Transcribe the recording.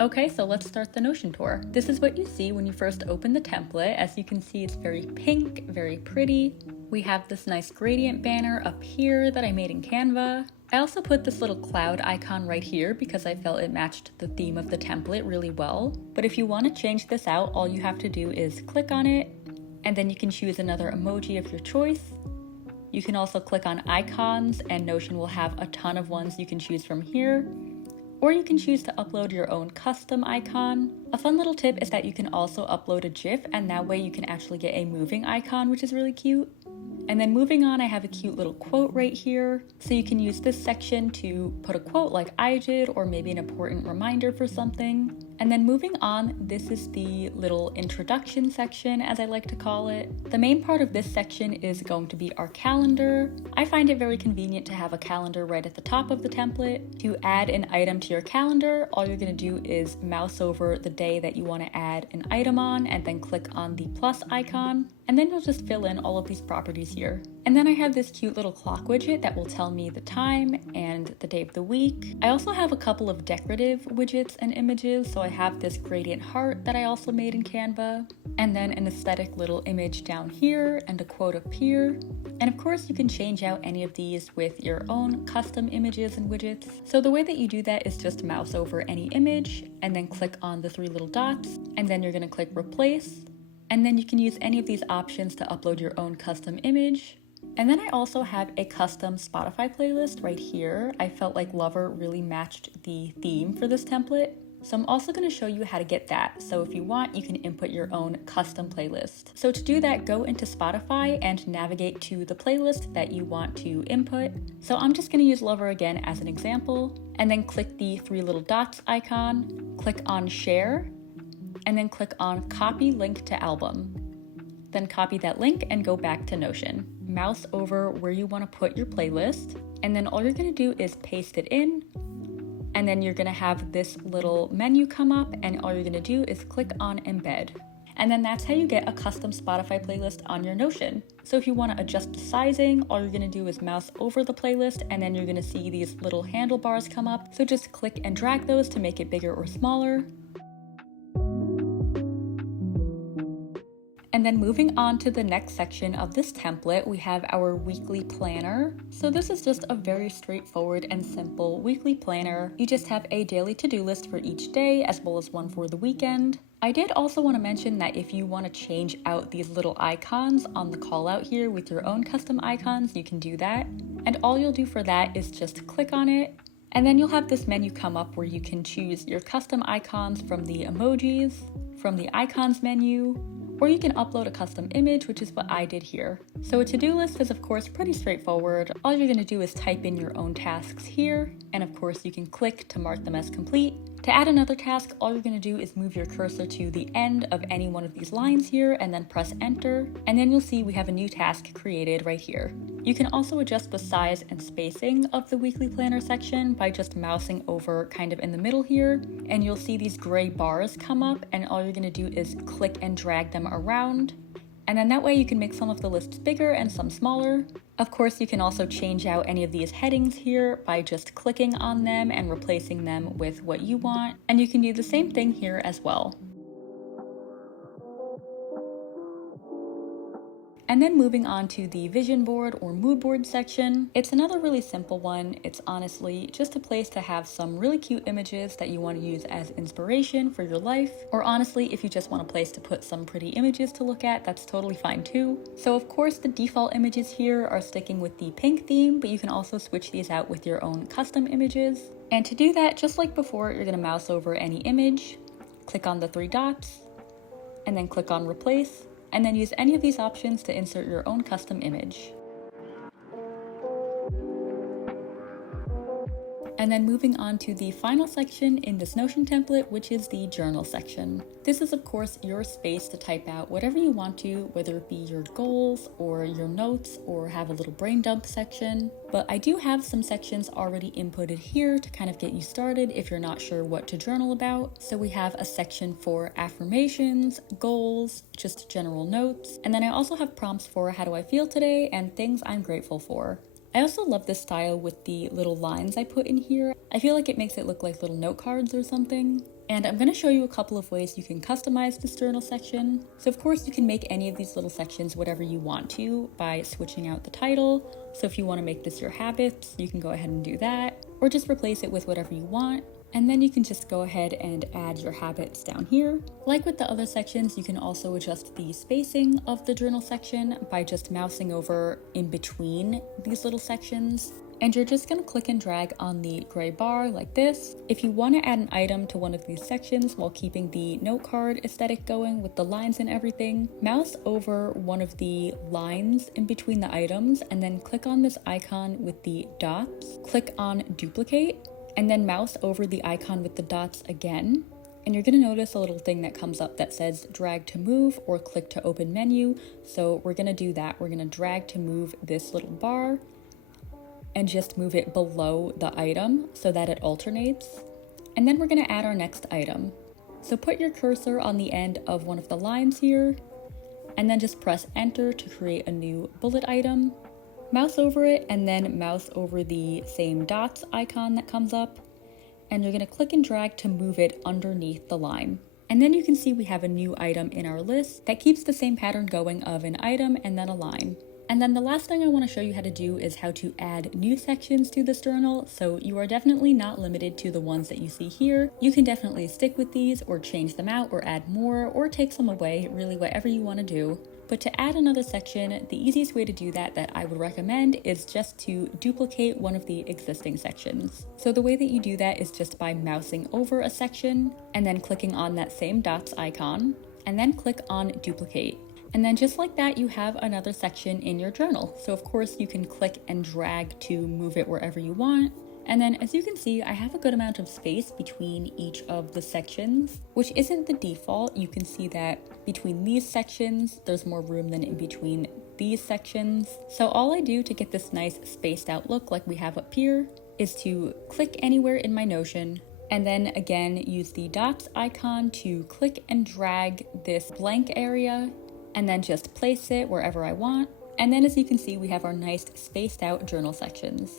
Okay, so let's start the Notion tour. This is what you see when you first open the template. As you can see, it's very pink, very pretty. We have this nice gradient banner up here that I made in Canva. I also put this little cloud icon right here because I felt it matched the theme of the template really well. But if you want to change this out, all you have to do is click on it, and then you can choose another emoji of your choice. You can also click on icons, and Notion will have a ton of ones you can choose from here. Or you can choose to upload your own custom icon. A fun little tip is that you can also upload a GIF, and that way you can actually get a moving icon, which is really cute. And then moving on, I have a cute little quote right here. So you can use this section to put a quote like I did, or maybe an important reminder for something. And then moving on, this is the little introduction section, as I like to call it. The main part of this section is going to be our calendar. I find it very convenient to have a calendar right at the top of the template. To add an item to your calendar, all you're gonna do is mouse over the day that you wanna add an item on, and then click on the plus icon. And then you'll just fill in all of these properties here. And then I have this cute little clock widget that will tell me the time and the day of the week. I also have a couple of decorative widgets and images. So I have this gradient heart that I also made in Canva, and then an aesthetic little image down here and a quote up here. And of course you can change out any of these with your own custom images and widgets. So the way that you do that is just mouse over any image and then click on the three little dots, and then you're gonna click replace. And then you can use any of these options to upload your own custom image. And then I also have a custom Spotify playlist right here. I felt like Lover really matched the theme for this template. So I'm also going to show you how to get that. So if you want, you can input your own custom playlist. So to do that, go into Spotify and navigate to the playlist that you want to input. So I'm just going to use Lover again as an example, and then click the three little dots icon, click on share, and then click on copy link to album. Then copy that link and go back to Notion. Mouse over where you want to put your playlist, and then all you're going to do is paste it in, and then you're going to have this little menu come up, and all you're going to do is click on embed. And then that's how you get a custom Spotify playlist on your Notion. So if you want to adjust the sizing, all you're going to do is mouse over the playlist, and then you're going to see these little handlebars come up. So just click and drag those to make it bigger or smaller. And then moving on to the next section of this template, we have our weekly planner. So this is just a very straightforward and simple weekly planner. You just have a daily to-do list for each day, as well as one for the weekend. I did also want to mention that if you want to change out these little icons on the call out here with your own custom icons, you can do that. And all you'll do for that is just click on it, and then you'll have this menu come up where you can choose your custom icons from the emojis, from the icons menu, or you can upload a custom image, which is what I did here. So a to-do list is of course pretty straightforward. All you're gonna do is type in your own tasks here, and of course you can click to mark them as complete. To add another task, all you're gonna do is move your cursor to the end of any one of these lines here and then press enter, and then you'll see we have a new task created right here. You can also adjust the size and spacing of the weekly planner section by just mousing over kind of in the middle here, and you'll see these gray bars come up, and all you're gonna do is click and drag them around. And then that way you can make some of the lists bigger and some smaller. Of course, you can also change out any of these headings here by just clicking on them and replacing them with what you want. And you can do the same thing here as well. And then moving on to the vision board or mood board section. It's another really simple one. It's honestly just a place to have some really cute images that you want to use as inspiration for your life. Or honestly, if you just want a place to put some pretty images to look at, that's totally fine too. So of course the default images here are sticking with the pink theme, but you can also switch these out with your own custom images. And to do that, just like before, you're gonna mouse over any image, click on the three dots, and then click on replace, and then use any of these options to insert your own custom image. And then moving on to the final section in this Notion template, which is the journal section. This is of course your space to type out whatever you want to, whether it be your goals or your notes or have a little brain dump section. But I do have some sections already inputted here to kind of get you started if you're not sure what to journal about. So we have a section for affirmations, goals, just general notes. And then I also have prompts for how do I feel today and things I'm grateful for. I also love this style with the little lines I put in here. I feel like it makes it look like little note cards or something. And I'm going to show you a couple of ways you can customize this journal section. So of course you can make any of these little sections whatever you want to by switching out the title. So if you want to make this your habits, you can go ahead and do that, or just replace it with whatever you want. And then you can just go ahead and add your habits down here. Like with the other sections, you can also adjust the spacing of the journal section by just mousing over in between these little sections. And you're just going to click and drag on the gray bar like this. If you want to add an item to one of these sections while keeping the note card aesthetic going with the lines and everything, mouse over one of the lines in between the items and then click on this icon with the dots. Click on duplicate and then mouse over the icon with the dots again. And you're going to notice a little thing that comes up that says drag to move or click to open menu. So we're going to do that. We're going to drag to move this little bar and just move it below the item so that it alternates. And then we're going to add our next item. So put your cursor on the end of one of the lines here, and then just press enter to create a new bullet item. Mouse over it and then mouse over the same dots icon that comes up, and you're going to click and drag to move it underneath the line. And then you can see we have a new item in our list that keeps the same pattern going of an item and then a line. And then the last thing I want to show you how to do is how to add new sections to this journal. So you are definitely not limited to the ones that you see here. You can definitely stick with these or change them out or add more or take some away, really whatever you want to do. But to add another section, the easiest way to do that I would recommend is just to duplicate one of the existing sections. So the way that you do that is just by mousing over a section and then clicking on that same dots icon and then click on duplicate. And then just like that, you have another section in your journal. So of course you can click and drag to move it wherever you want. And then as you can see, I have a good amount of space between each of the sections, which isn't the default. You can see that between these sections, there's more room than in between these sections. So all I do to get this nice spaced out look like we have up here is to click anywhere in my Notion, and then again, use the dots icon to click and drag this blank area, and then just place it wherever I want. And then as you can see, we have our nice spaced out journal sections.